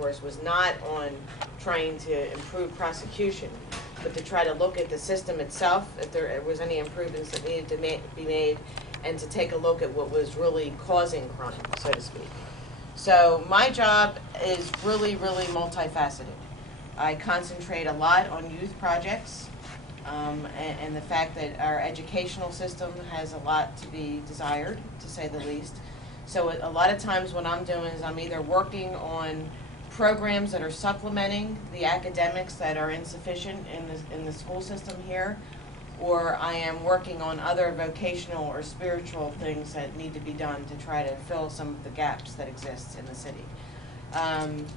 course, was not on trying to improve prosecution, but to try to look at the system itself, if there was any improvements that needed to be made, and to take a look at what was really causing crime, so to speak. So my job is really, really multifaceted. I concentrate a lot on youth projects, and the fact that our educational system has a lot to be desired, to say the least. So a lot of times what I'm doing is I'm either working on programs that are supplementing the academics that are insufficient in the school system here, or I am working on other vocational or spiritual things that need to be done to try to fill some of the gaps that exist in the city.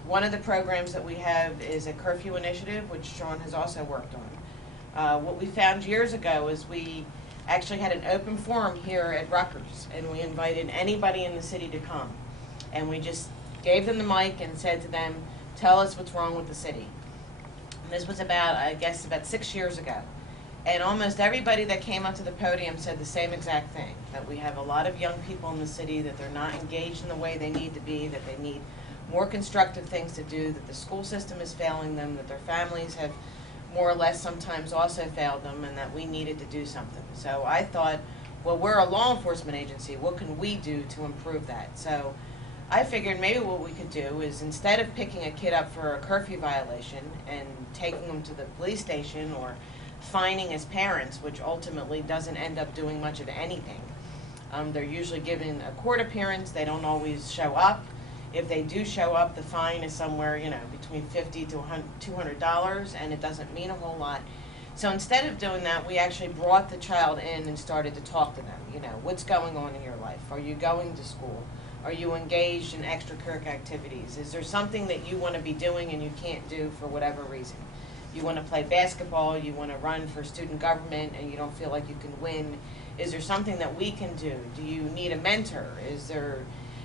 One of the programs that we have is a curfew initiative, which Sean has also worked on. What we found years ago is we actually had an open forum here at Rutgers, and we invited anybody in the city to come. And we just gave them the mic and said to them, tell us what's wrong with the city. And this was about, I guess, about 6 years ago. And almost everybody that came up to the podium said the same exact thing, that we have a lot of young people in the city, that they're not engaged in the way they need to be, that they need more constructive things to do, that the school system is failing them, that their families have more or less sometimes also failed them, and that we needed to do something. So I thought, well, we're a law enforcement agency. What can we do to improve that? So I figured maybe what we could do is, instead of picking a kid up for a curfew violation and taking them to the police station or fining his parents, which ultimately doesn't end up doing much of anything. They're usually given a court appearance. They don't always show up. If they do show up, the fine is somewhere, between $50 to $200, and it doesn't mean a whole lot. So instead of doing that, we actually brought the child in and started to talk to them. What's going on in your life? Are you going to school? Are you engaged in extracurricular activities? Is there something that you want to be doing and you can't do for whatever reason? You want to play basketball, you want to run for student government, and you don't feel like you can win. Is there something that we can do? Do you need a mentor?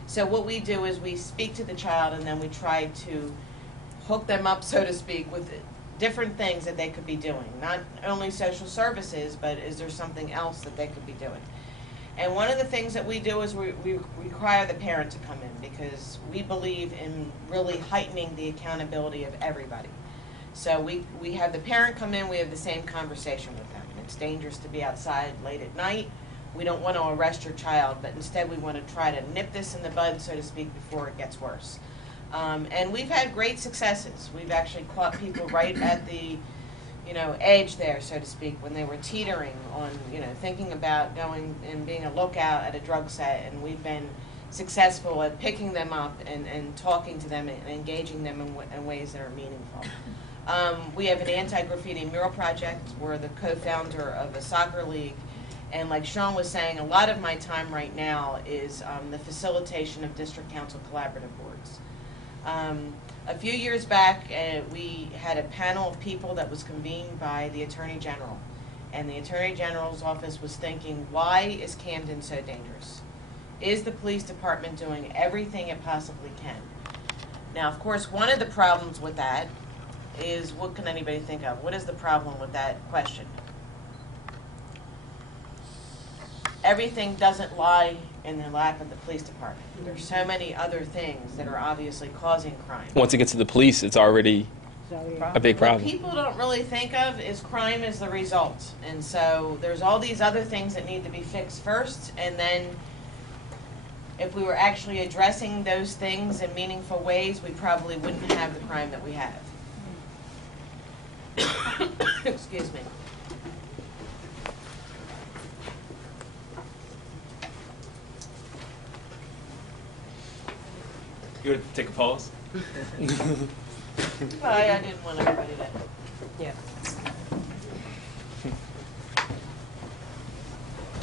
So what we do is we speak to the child, and then we try to hook them up, so to speak, with different things that they could be doing. Not only social services, but is there something else that they could be doing? And one of the things that we do is we require the parent to come in, because we believe in really heightening the accountability of everybody. So we have the parent come in, we have the same conversation with them. It's dangerous to be outside late at night. We don't want to arrest your child, but instead we want to try to nip this in the bud, so to speak, before it gets worse. And we've had great successes. We've actually caught people right at the edge there, so to speak, when they were teetering on, thinking about going and being a lookout at a drug set, and we've been successful at picking them up and talking to them and engaging them in ways that are meaningful. We have an anti-graffiti mural project. We're the co-founder of a soccer league. And like Sean was saying, a lot of my time right now is the facilitation of district council collaborative boards. A few years back, we had a panel of people that was convened by the Attorney General. And the Attorney General's office was thinking, why is Camden so dangerous? Is the police department doing everything it possibly can? Now, of course, one of the problems with that is, what can anybody think of? What is the problem with that question? Everything doesn't lie in the lap of the police department. There's so many other things that are obviously causing crime. Once it gets to the police, it's already a big problem. What people don't really think of is crime is the result. And so there's all these other things that need to be fixed first, and then if we were actually addressing those things in meaningful ways, we probably wouldn't have the crime that we have. Excuse me. You want to take a pause? Well, I didn't want everybody to. Yeah.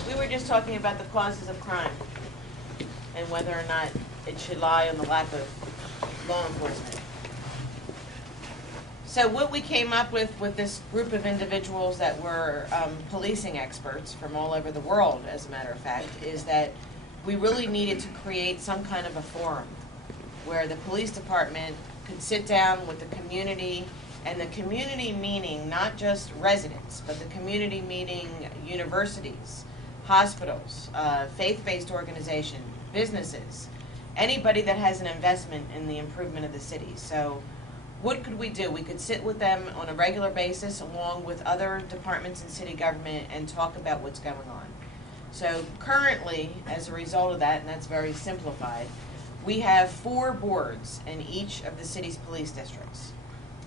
We were just talking about the causes of crime and whether or not it should lie on the lap of law enforcement. So what we came up with this group of individuals that were policing experts from all over the world, as a matter of fact, is that we really needed to create some kind of a forum where the police department could sit down with the community, and the community meaning not just residents, but the community meaning universities, hospitals, faith-based organizations, businesses, anybody that has an investment in the improvement of the city. So what could we do? We could sit with them on a regular basis along with other departments in city government and talk about what's going on. So currently, as a result of that, and that's very simplified, we have 4 boards in each of the city's police districts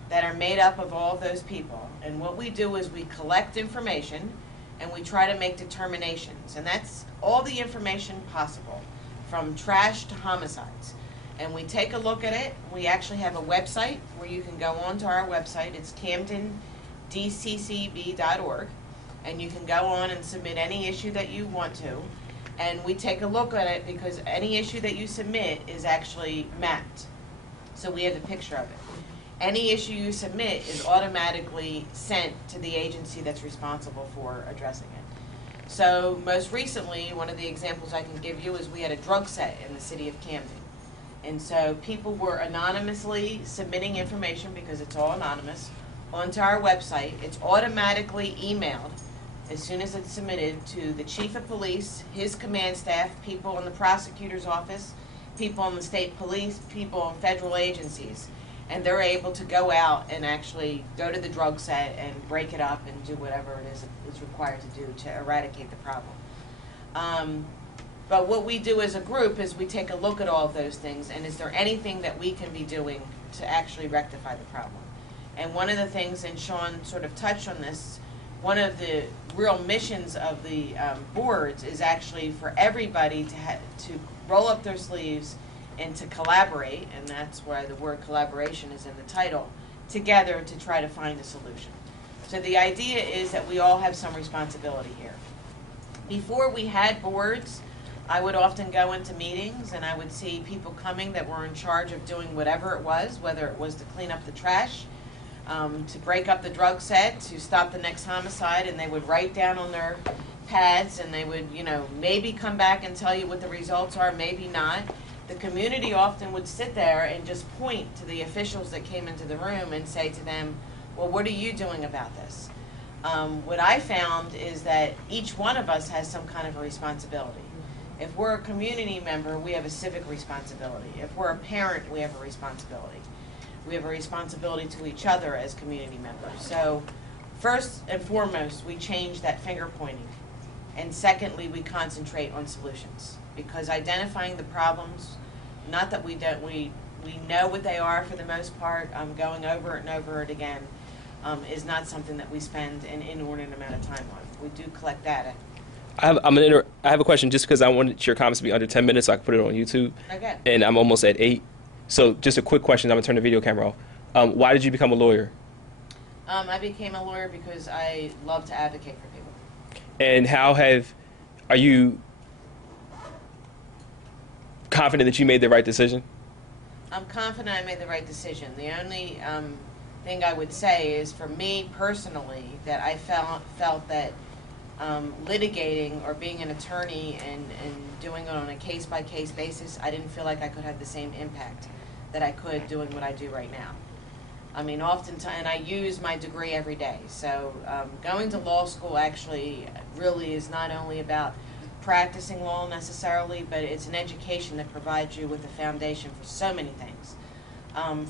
that are made up of all of those people. And what we do is we collect information and we try to make determinations. And that's all the information possible, from trash to homicides. And we take a look at it. We actually have a website where you can go onto our website. It's camdendccb.org. And you can go on and submit any issue that you want to. And we take a look at it because any issue that you submit is actually mapped. So we have a picture of it. Any issue you submit is automatically sent to the agency that's responsible for addressing it. So most recently, one of the examples I can give you is we had a drug set in the city of Camden. And so people were anonymously submitting information, because it's all anonymous, onto our website. It's automatically emailed as soon as it's submitted to the chief of police, his command staff, people in the prosecutor's office, people in the state police, people in federal agencies. And they're able to go out and actually go to the drug set and break it up and do whatever it is required to do to eradicate the problem. But what we do as a group is we take a look at all of those things, and is there anything that we can be doing to actually rectify the problem? And one of the things, and Sean sort of touched on this, one of the real missions of the boards is actually for everybody to roll up their sleeves and to collaborate, and that's why the word collaboration is in the title, together to try to find a solution. So the idea is that we all have some responsibility here. Before we had boards, I would often go into meetings and I would see people coming that were in charge of doing whatever it was, whether it was to clean up the trash, to break up the drug set, to stop the next homicide, and they would write down on their pads and they would, maybe come back and tell you what the results are, maybe not. The community often would sit there and just point to the officials that came into the room and say to them, well, what are you doing about this? What I found is that each one of us has some kind of a responsibility. If we're a community member, we have a civic responsibility. If we're a parent, we have a responsibility. We have a responsibility to each other as community members. So first and foremost, we change that finger pointing. And secondly, we concentrate on solutions. Because identifying the problems, not that we don't, we know what they are for the most part, going over it and over it again, is not something that we spend an inordinate amount of time on. We do collect data. I have a question, just because I wanted your comments to be under 10 minutes so I can put it on YouTube. Okay. And I'm almost at 8. So just a quick question. I'm going to turn the video camera off. Why did you become a lawyer? I became a lawyer because I love to advocate for people. And are you confident that you made the right decision? I'm confident I made the right decision. The only thing I would say is, for me personally, that I felt that litigating or being an attorney and doing it on a case-by-case basis, I didn't feel like I could have the same impact that I could doing what I do right now. I mean, oftentimes, and I use my degree every day, so going to law school actually really is not only about practicing law necessarily, but it's an education that provides you with a foundation for so many things.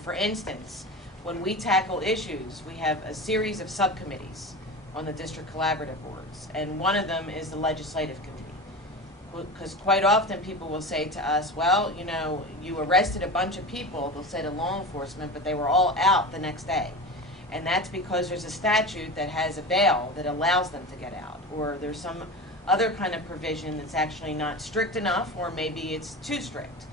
For instance, when we tackle issues, we have a series of subcommittees on the district collaborative boards, and one of them is the legislative committee. Because quite often people will say to us, well, you arrested a bunch of people, they'll say to law enforcement, but they were all out the next day. And that's because there's a statute that has a bail that allows them to get out, or there's some other kind of provision that's actually not strict enough, or maybe it's too strict.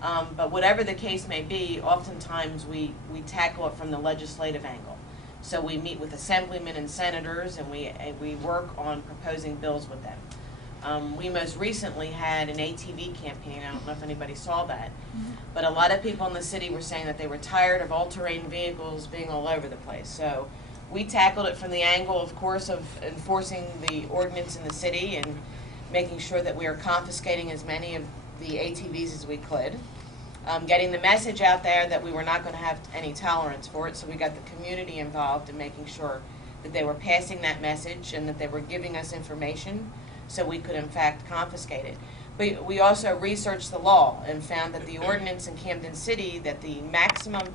But whatever the case may be, oftentimes we tackle it from the legislative angle. So we meet with assemblymen and senators, and we work on proposing bills with them. We most recently had an ATV campaign. I don't know if anybody saw that. But a lot of people in the city were saying that they were tired of all-terrain vehicles being all over the place. So we tackled it from the angle, of course, of enforcing the ordinance in the city and making sure that we are confiscating as many of the ATVs as we could. Getting the message out there that we were not going to have any tolerance for it, so we got the community involved in making sure that they were passing that message and that they were giving us information so we could in fact confiscate it. But we also researched the law and found that the ordinance in Camden City, that the maximum